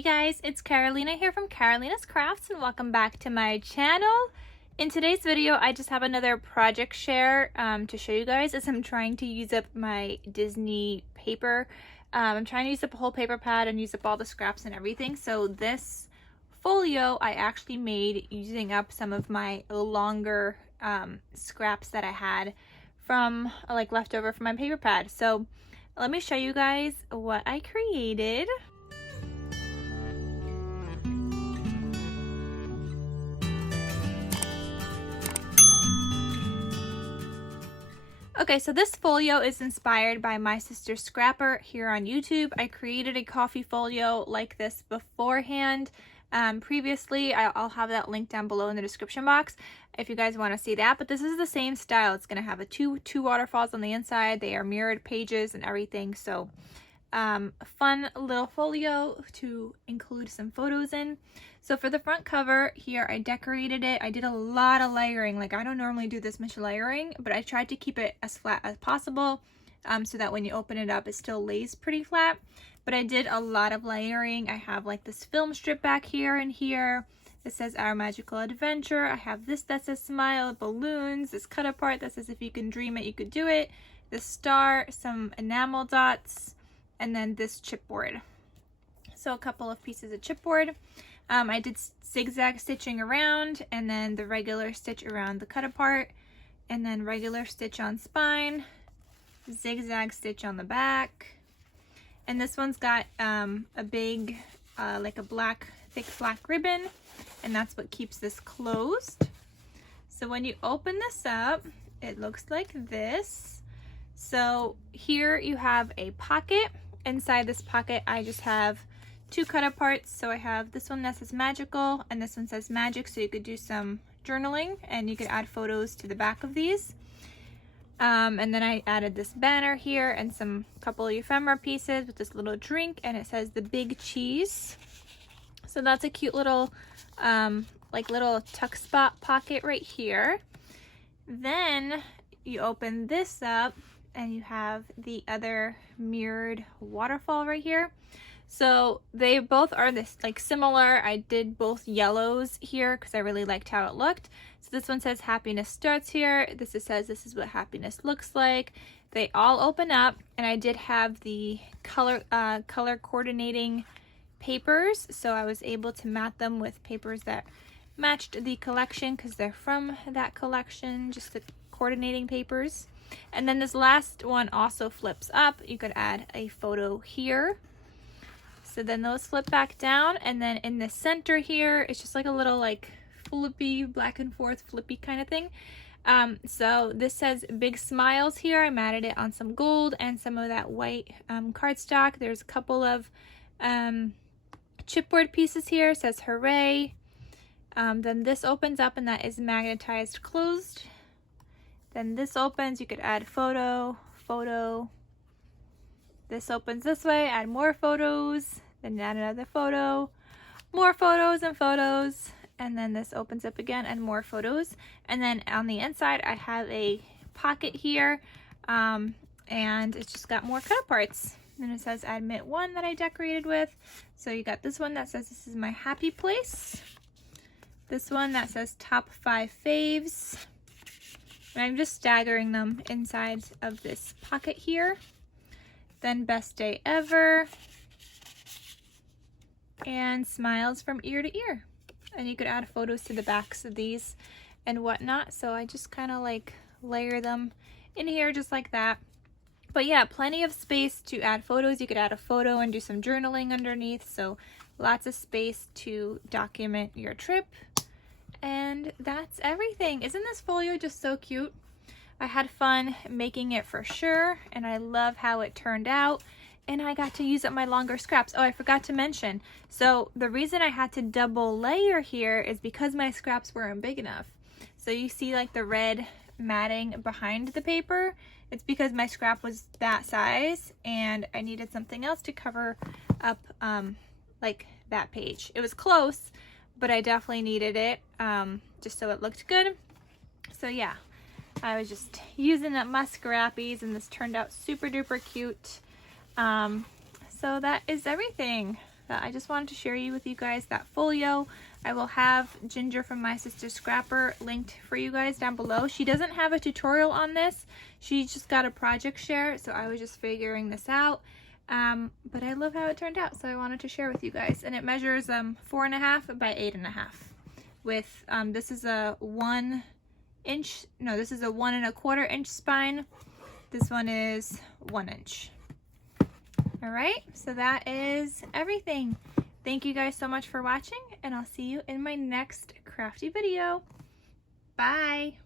Hey guys, it's Carolina here from KarolinasKrafts and welcome back to my channel. In today's video, I just have another project share to show you guys as I'm trying to use up my Disney paper. I'm trying to use up a whole paper pad and use up all the scraps and everything. So this folio I actually made using up some of my longer scraps that I had from like leftover from my paper pad. So let me show you guys what I created. Okay, so this folio is inspired by my sister Scrapper here on YouTube. I created a coffee folio like this beforehand. Previously, I'll have that link down below in the description box if you guys want to see that. But this is the same style. It's going to have two waterfalls on the inside. They are mirrored pages and everything. So fun little folio to include some photos in. So for the front cover here, I decorated it. I did a lot of layering. Like, I don't normally do this much layering, but I tried to keep it as flat as possible so that when you open it up, it still lays pretty flat. But I did a lot of layering. I have like this film strip back here and here. It says Our Magical Adventure. I have this that says Smile, balloons, this cut apart that says if you can dream it, you could do it. This star, some enamel dots, and then this chipboard. So a couple of pieces of chipboard. I did zigzag stitching around, and then the regular stitch around the cut apart, and then regular stitch on spine, zigzag stitch on the back. And this one's got a big, like a thick black ribbon, and that's what keeps this closed. So when you open this up, it looks like this. So here you have a pocket. Inside this pocket, I just have two cut aparts. So I have this one that says magical and this one says magic, so you could do some journaling and you could add photos to the back of these. And then I added this banner here and some couple of ephemera pieces with this little drink, and it says the big cheese. So that's a cute little like little tuck spot pocket right here. Then you open this up and you have the other mirrored waterfall right here. So they both are this like similar. I did both yellows here because I really liked how it looked. So this one says happiness starts here. This says this is what happiness looks like. They all open up, and I did have the color coordinating papers. So I was able to mat them with papers that matched the collection because they're from that collection, just the coordinating papers. And then this last one also flips up. You could add a photo here. So then those flip back down, and then in the center here, it's just like a little like flippy, back and forth flippy kind of thing. So this says big smiles here. I matted it on some gold and some of that white cardstock. There's a couple of chipboard pieces here. It says hooray. Then this opens up and that is magnetized closed. Then this opens, you could add photo. This opens this way, add more photos, then add another photo, more photos and photos, and then this opens up again and more photos. And then on the inside, I have a pocket here, and it's just got more cut aparts. And it says admit one that I decorated with. So you got this one that says this is my happy place. This one that says top 5 faves. And I'm just staggering them inside of this pocket here. Then best day ever, and smiles from ear to ear. And you could add photos to the backs of these and whatnot. So I just kind of like layer them in here just like that. But yeah, plenty of space to add photos. You could add a photo and do some journaling underneath. So lots of space to document your trip. And that's everything. Isn't this folio just so cute? I had fun making it for sure, and I love how it turned out, and I got to use up my longer scraps. Oh, I forgot to mention, so the reason I had to double layer here is because my scraps weren't big enough. So you see like the red matting behind the paper, it's because my scrap was that size and I needed something else to cover up like that page. It was close, but I definitely needed it just so it looked good. So yeah, I was just using up my scrappies, and this turned out super duper cute. So that is everything. But I just wanted to share with you guys that folio. I will have Ginger from My Sister Scrapper linked for you guys down below. She doesn't have a tutorial on this. She just got a project share, so I was just figuring this out. But I love how it turned out, so I wanted to share with you guys. And it measures 4.5 by 8.5. With this is a 1 inch. No, this is a 1 1/4 inch spine. This one is 1 inch. All right, so that is everything. Thank you guys so much for watching, and I'll see you in my next crafty video. Bye.